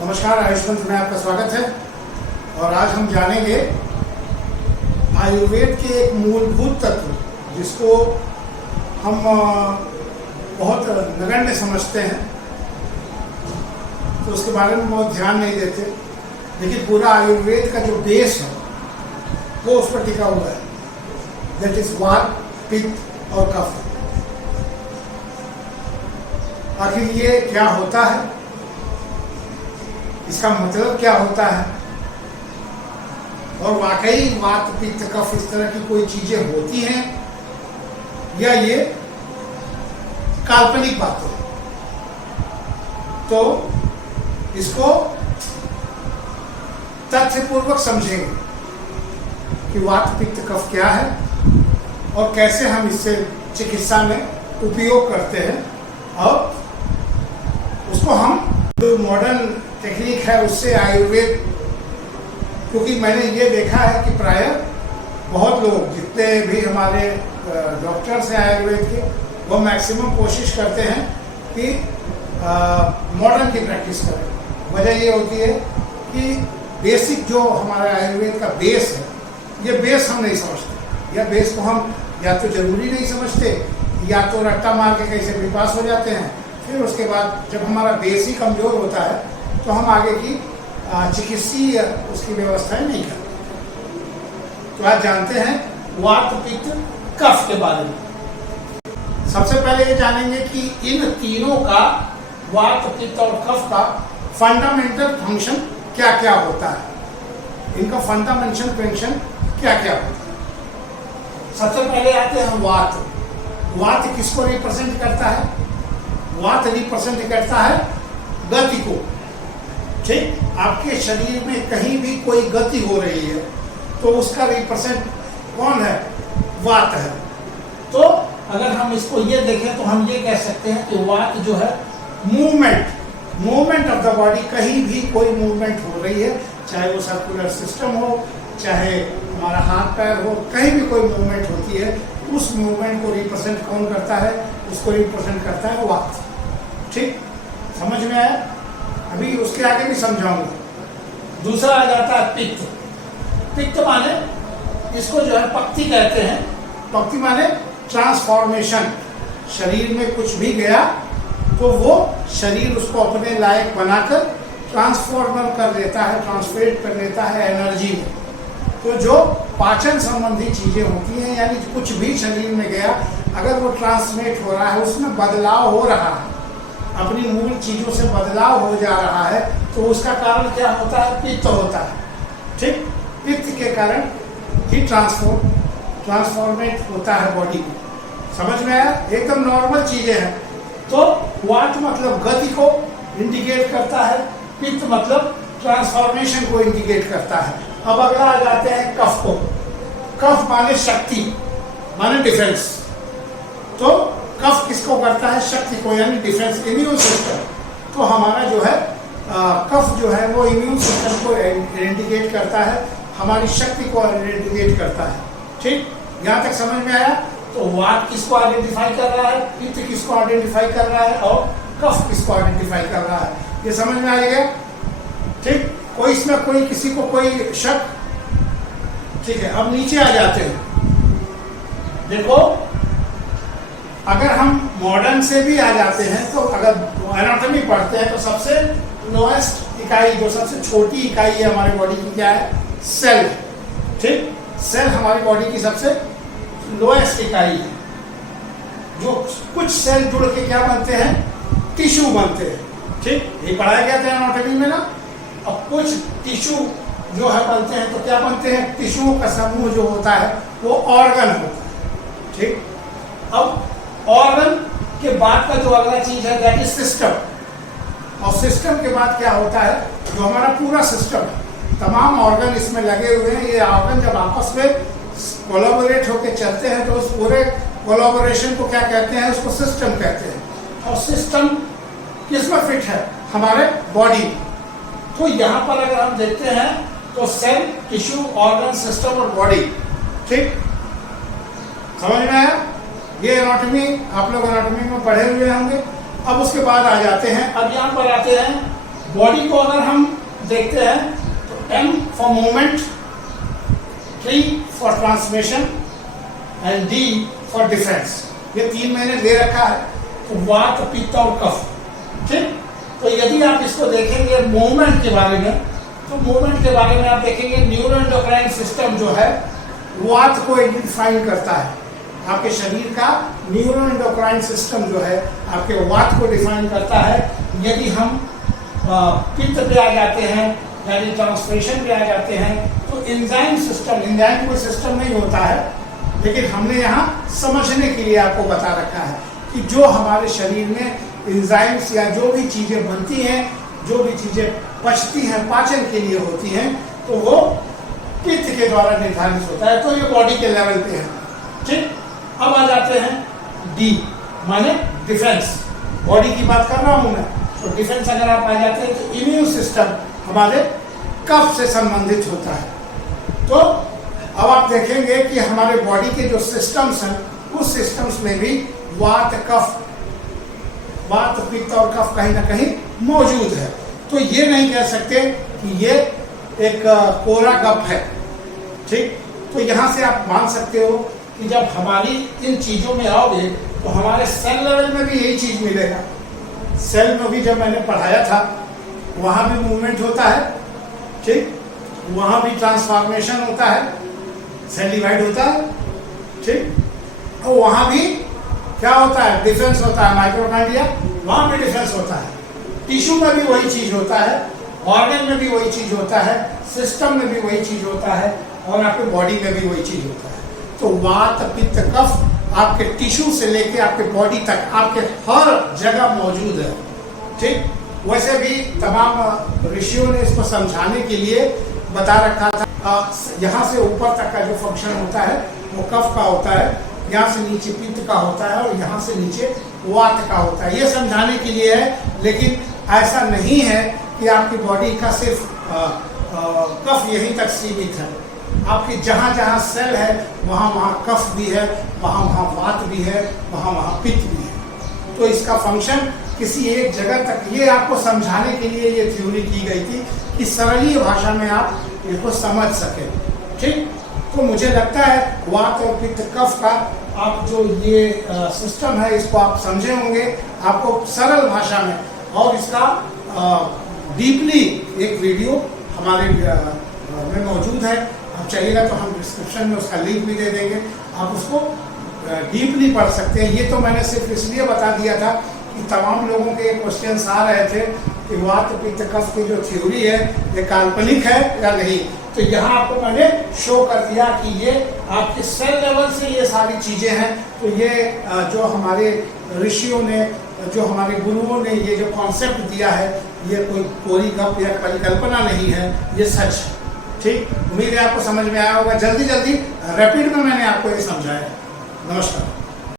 नमस्कार, आयुष मंत्र में आपका स्वागत है। और आज हम जानेंगे आयुर्वेद के एक मूलभूत तत्व जिसको हम बहुत नगण्य समझते हैं, तो उसके बारे में बहुत ध्यान नहीं देते, लेकिन पूरा आयुर्वेद का जो बेस है वो उस पर टिका हुआ है। दैट इज वात, पित्त और कफ। आखिर ये क्या होता है, इसका मतलब क्या होता है, और वाकई वात, पित्त, कफ इस तरह की कोई चीजें होती हैं या ये काल्पनिक बातें हैं। तो इसको तथ्यपूर्वक समझेंगे कि वात, पित्त, कफ क्या है और कैसे हम इससे चिकित्सा में उपयोग करते हैं, और उसको हम जो मॉडर्न टेक्निक है उससे आयुर्वेद, क्योंकि मैंने ये देखा है कि प्रायः बहुत लोग, जितने भी हमारे डॉक्टर्स हैं आयुर्वेद के, वो मैक्सिमम कोशिश करते हैं कि मॉडर्न की प्रैक्टिस करें। वजह ये होती है कि बेसिक जो हमारा आयुर्वेद का बेस है, ये बेस हम नहीं समझते, या बेस को हम या तो जरूरी नहीं समझते, या तो रट्टा मार के कहीं से भी पास हो जाते हैं। फिर उसके बाद जब हमारा बेस ही कमजोर होता है तो हम आगे की चिकित्सीय उसकी व्यवस्थाएं नहीं करते। तो आज जानते हैं वात, पित्त, कफ के बारे में। सबसे पहले ये जानेंगे कि इन तीनों का, वात, पित्त और कफ का फंडामेंटल फंक्शन क्या क्या होता है, इनका फंडामेंटल फंक्शन क्या क्या होता है। सबसे पहले आते हैं वात। वात किसको रिप्रेजेंट करता है? वात रिप्रेजेंट करता है गति को। ठीक, आपके शरीर में कहीं भी कोई गति हो रही है तो उसका रिप्रेजेंट कौन है? वात है। तो अगर हम इसको ये देखें तो हम ये कह सकते हैं कि वात जो है मूवमेंट ऑफ द बॉडी, कहीं भी कोई मूवमेंट हो रही है, चाहे वो सर्कुलर सिस्टम हो, चाहे हमारा हाथ पैर हो, कहीं भी कोई मूवमेंट होती है, उस मूवमेंट को रिप्रेजेंट कौन करता है? उसको रिप्रेजेंट करता है वात। ठीक, समझ में आया? अभी उसके आगे भी समझाऊंगा। दूसरा आ जाता है पित्त। पित्त माने, इसको जो है पक्ति कहते हैं। पक्ति माने ट्रांसफॉर्मेशन। शरीर में कुछ भी गया तो वो शरीर उसको अपने लायक बनाकर ट्रांसफॉर्मर कर देता है, ट्रांसफरेट कर देता है एनर्जी में। तो जो पाचन संबंधी चीजें होती हैं, यानी कुछ भी शरीर में गया, अगर वो ट्रांसलेट हो रहा है, उसमें बदलाव हो रहा है, अपनी मूल चीजों से बदलाव हो जा रहा है, तो उसका कारण क्या होता है? पित्त होता है। ठीक, पित्त के कारण ही ट्रांसफॉर्मेट होता है बॉडी में। समझ में आया? एकदम नॉर्मल चीजें हैं। तो वात मतलब गति को इंडिकेट करता है, पित्त मतलब ट्रांसफॉर्मेशन को इंडिकेट करता है। अब अगला आ जाते हैं कफ को। कफ माने शक्ति, माने डिफेंस। तो कफ किसको करता है? शक्ति को, यानी डिफेंस, इम्यून सिस्टम। तो हमारा जो है कफ जो है वो इम्यून सिस्टम को इंडिकेट करता है, हमारी शक्ति को इंडिकेट करता है। ठीक, यहाँ तक समझ में आया? तो वात किसको आइडेंटिफाई कर रहा है, पित्त किसको आइडेंटिफाई कर रहा है, और कफ किसको आइडेंटिफाई कर रहा है। ये समझ में आ गया? ठीक, कोई इसमें कोई किसी को कोई शक? ठीक है, अब नीचे आ जाते हैं। देखो, अगर हम मॉडर्न से भी आ जाते हैं तो अगर एनाटॉमी पढ़ते हैं तो सबसे लोएस्ट इकाई, जो सबसे छोटी इकाई है हमारी बॉडी की, क्या है? सेल। ठीक, सेल हमारी बॉडी की सबसे लोएस्ट इकाई है। जो कुछ सेल जुड़ के क्या बनते हैं? टिश्यू बनते हैं। ठीक, ये पढ़ाया गया था एनाटॉमी में ना। अब कुछ टिश्यू जो है बनते हैं तो क्या बनते हैं? टिश्यूओं का समूह जो होता है वो ऑर्गन होता है। ठीक, अब ऑर्गन के बाद का जो अगला चीज है दैट इज सिस्टम। और सिस्टम के बाद क्या होता है? जो हमारा पूरा सिस्टम है, तमाम ऑर्गन इसमें लगे हुए हैं। ये ऑर्गन जब आपस में कोलैबोरेट होकर चलते हैं तो उस पूरे कोलैबोरेशन को क्या कहते हैं? उसको सिस्टम कहते हैं। और सिस्टम किसमें फिट है? हमारे बॉडी। तो यहाँ पर अगर हम देखते हैं तो सेल, टिश्यू, ऑर्गन, सिस्टम और बॉडी। ठीक, समझ में आया? ये एनाटॉमी आप लोग एनाटॉमी में पढ़े हुए होंगे। अब उसके बाद आ जाते हैं, अब यहाँ पर आते हैं बॉडी को अगर हम देखते हैं तो M for movement, T for transmission and D for defence. ये 3 मैंने दे रखा है, तो वात, पित्त और कफ। ठीक, तो यदि आप इसको देखेंगे मूवमेंट के बारे में, तो मूवमेंट के बारे में आप देखेंगे न्यूरोएंडोक्राइन सिस्टम जो है वात को डिफाइन करता है। आपके शरीर का न्यूरोएंडोक्राइन सिस्टम जो है आपके वात को डिफाइन करता है। यदि हम पित्त पे आ जाते हैं यानी ट्रांसलेशन पे आ जाते हैं, तो एंजाइम सिस्टम, एंजाइम कोई सिस्टम नहीं होता है, लेकिन हमने यहाँ समझने के लिए आपको बता रखा है कि जो हमारे शरीर में एंजाइम्स या जो भी चीजें बनती हैं, जो भी चीजें पचती हैं, पाचन के लिए होती हैं, तो वो पित्त के द्वारा निर्धारित होता है। तो ये बॉडी के लेवल पे है। ठीक, अब आ जाते हैं डी माने डिफेंस। बॉडी की बात कर रहा हूं मैं, तो डिफेंस अगर आप आ जाते हैं तो इम्यून सिस्टम हमारे कफ से संबंधित होता है। तो अब आप देखेंगे कि हमारे बॉडी के जो सिस्टम्स हैं, उस सिस्टम्स में भी वात, कफ, वात, पित्त और कफ कहीं ना कहीं मौजूद है। तो ये नहीं कह सकते कि ये एक कोरा कफ है। ठीक, तो यहां से आप मान सकते हो कि जब हमारी इन चीजों में आओगे तो हमारे सेल लेवल में भी यही चीज मिलेगा। सेल में भी जब मैंने पढ़ाया था, वहां भी मूवमेंट होता है। ठीक, वहां भी ट्रांसफॉर्मेशन होता है, सेल डिवाइड होता है। ठीक, और वहां भी क्या होता है, डिफेंस होता है। माइटोकॉन्ड्रिया, वहां भी डिफेंस होता है। टिश्यू में भी वही चीज होता है, ऑर्गन में भी वही चीज होता है, सिस्टम में भी वही चीज होता है, और आपके बॉडी में भी वही चीज होता है। तो वात, पित्त, कफ आपके टिश्यू से लेके आपके बॉडी तक आपके हर जगह मौजूद है। ठीक, वैसे भी तमाम ऋषियों ने इसको समझाने के लिए बता रखा था। यहाँ से ऊपर तक का जो फंक्शन होता है वो कफ का होता है, यहाँ से नीचे पित्त का होता है, और यहाँ से नीचे वात का होता है। ये समझाने के लिए है, लेकिन ऐसा नहीं है कि आपकी बॉडी का सिर्फ कफ यहीं तक सीमित है। आपकी जहाँ जहाँ सेल है वहाँ वहाँ कफ भी है, वहाँ वहाँ वात भी है, वहाँ वहाँ पित्त भी है। तो इसका फंक्शन किसी एक जगह तक, ये आपको समझाने के लिए ये थ्योरी की गई थी कि सरलीय भाषा में आप इसको समझ सके। ठीक, तो मुझे लगता है वात और पित्त, कफ का आप जो ये सिस्टम है इसको आप समझे होंगे, आपको सरल भाषा में। और इसका डीपली एक वीडियो हमारे में मौजूद है। आप चाहिएगा तो हम डिस्क्रिप्शन में उसका लिंक भी दे देंगे, आप उसको डीपली पढ़ सकते हैं। ये तो मैंने सिर्फ इसलिए बता दिया था कि तमाम लोगों के क्वेश्चंस आ रहे थे कि वात, पित्त, कफ की जो थ्योरी है ये काल्पनिक है या नहीं। तो यहाँ आपको मैंने शो कर दिया कि ये आपके सेल लेवल से ये सारी चीजें हैं। तो ये जो हमारे ऋषियों ने, जो हमारे गुरुओं ने ये जो कॉन्सेप्ट दिया है, ये कोई कोरी गप या परिकल्पना नहीं है, ये सच है। ठीक, उम्मीद है आपको समझ में आया होगा। जल्दी जल्दी रैपिड में मैंने आपको ये समझाया। नमस्कार।